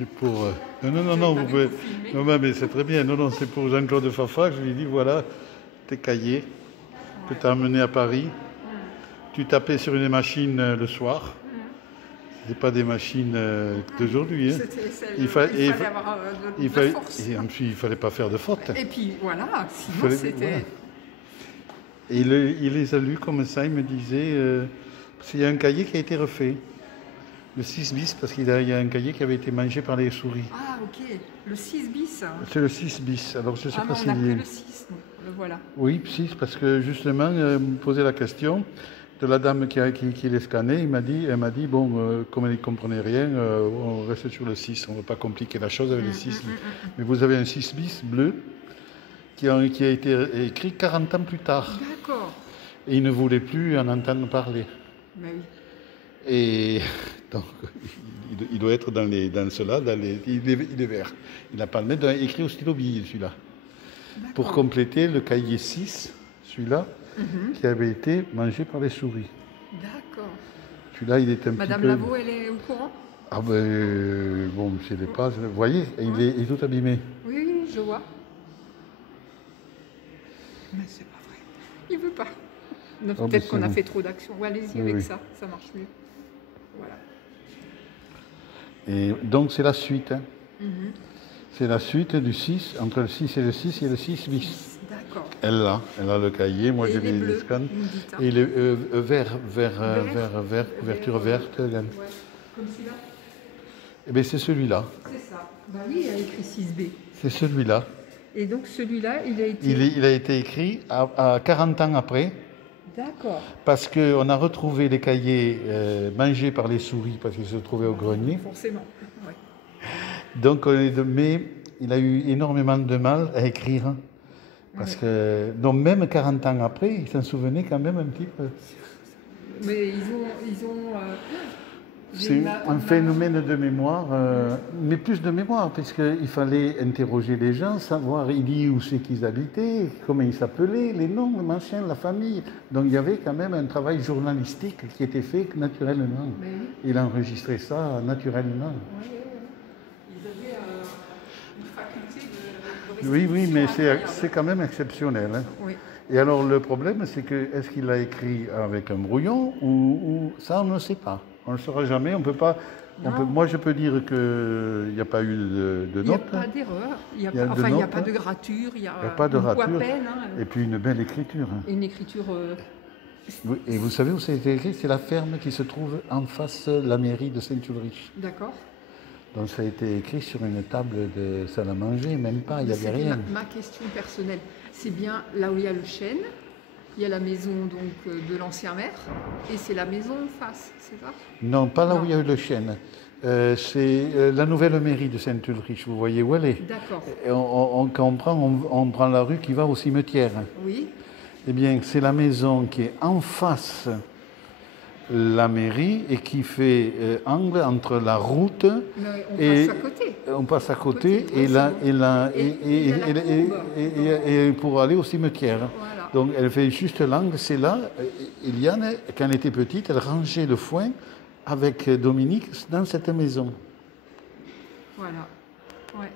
C'est pour... non, vous pouvez... Non, mais c'est très bien. Non, c'est pour Jean-Claude Fafa. Je lui dis, voilà, tes cahiers que tu as amenés à Paris. Tu tapais sur une machine le soir. Ce pas des machines d'aujourd'hui. Hein. Il fallait avoir de la force. Et puis, il ne fallait pas faire de fautes. Et puis, voilà, sinon c'était... Voilà. Et il les a lus comme ça, il me disait... parce qu'il y a un cahier qui a été refait. Le 6 bis, parce qu'il y a un cahier qui avait été mangé par les souris. Ah, ok. Le 6 bis. C'est le 6 bis. Alors, je ne sais pas si... on a pris le 6, le voilà. Oui, 6, parce que justement, me posait la question de la dame qui les scannait. Elle m'a dit, bon, comme elle ne comprenait rien, on reste sur le 6. On ne va pas compliquer la chose avec le 6. Mais vous avez un 6 bis bleu qui a été écrit 40 ans plus tard. D'accord. Et il ne voulait plus en entendre parler. Ben oui. Et donc, il doit être dans cela, il est vert. Il n'a pas le mettre écrit au stylo bille, celui-là. Pour compléter le cahier 6, celui-là, qui avait été mangé par les souris. D'accord. Celui-là, il est un Madame petit peu... Lavaux, elle est au courant? Ah ben, bon, je ne sais pas. Vous voyez, il est tout abîmé. Oui, je vois. Mais c'est pas vrai. Il veut pas. Peut-être qu'on a fait trop d'actions. Ouais, allez-y avec ça, ça marche mieux. Voilà. Et donc, c'est la suite. Hein. C'est la suite du 6, entre le 6 et le 6, il y a le 6 bis. D'accord. Elle a le cahier, moi j'ai les scans. Et il est vert, couverture verte. Ouais. Comme celui-là? Eh bien, c'est celui-là. C'est ça. Bah oui, il a écrit 6B. C'est celui-là. Et donc, celui-là, il a été... Il a été écrit à 40 ans après. D'accord. Parce qu'on a retrouvé les cahiers mangés par les souris, parce qu'ils se trouvaient au grenier. Forcément, ouais. Donc, mais il a eu énormément de mal à écrire. Parce que, donc même 40 ans après, il s'en souvenait quand même un petit peu. Mais ils ont c'est un phénomène de mémoire, mais plus de mémoire, puisqu'il fallait interroger les gens, savoir il dit où c'est qu'ils habitaient, comment ils s'appelaient, les noms, le machin, la famille. Donc il y avait quand même un travail journalistique qui était fait naturellement. Mais... Il enregistrait ça naturellement. Ils avaient une faculté de Oui, mais c'est quand même exceptionnel. Hein. Oui. Et alors le problème, c'est que est-ce qu'il l'a écrit avec un brouillon ou ça, on ne sait pas. On ne le saura jamais, on peut pas. Moi, je peux dire qu'il n'y a pas eu de notes. Il n'y a pas d'erreur, il n'y a pas de gratture, il n'y a pas de rature. À peine. Hein. Et puis une belle écriture. Hein. Une écriture... Oui, et vous savez où ça a été écrit? C'est la ferme qui se trouve en face de la mairie de Saint-Ulrich. D'accord. Donc ça a été écrit sur une table de salle à manger, même pas, il n'y avait rien. Ma question personnelle, c'est bien là où il y a le chêne. Il y a la maison donc, de l'ancien maire et c'est la maison en face, c'est ça? Non, pas là où il y a eu le chêne. C'est la nouvelle mairie de Saint-Ulrich, vous voyez où elle est? D'accord. Quand on prend la rue qui va au cimetière. Oui. Eh bien, c'est la maison qui est en face la mairie et qui fait angle entre la route on passe à côté. Et pour aller au cimetière. Voilà. Donc elle fait juste l'angle, c'est là. Eliane, quand elle était petite, elle rangeait le foin avec Dominique dans cette maison. Voilà. Ouais.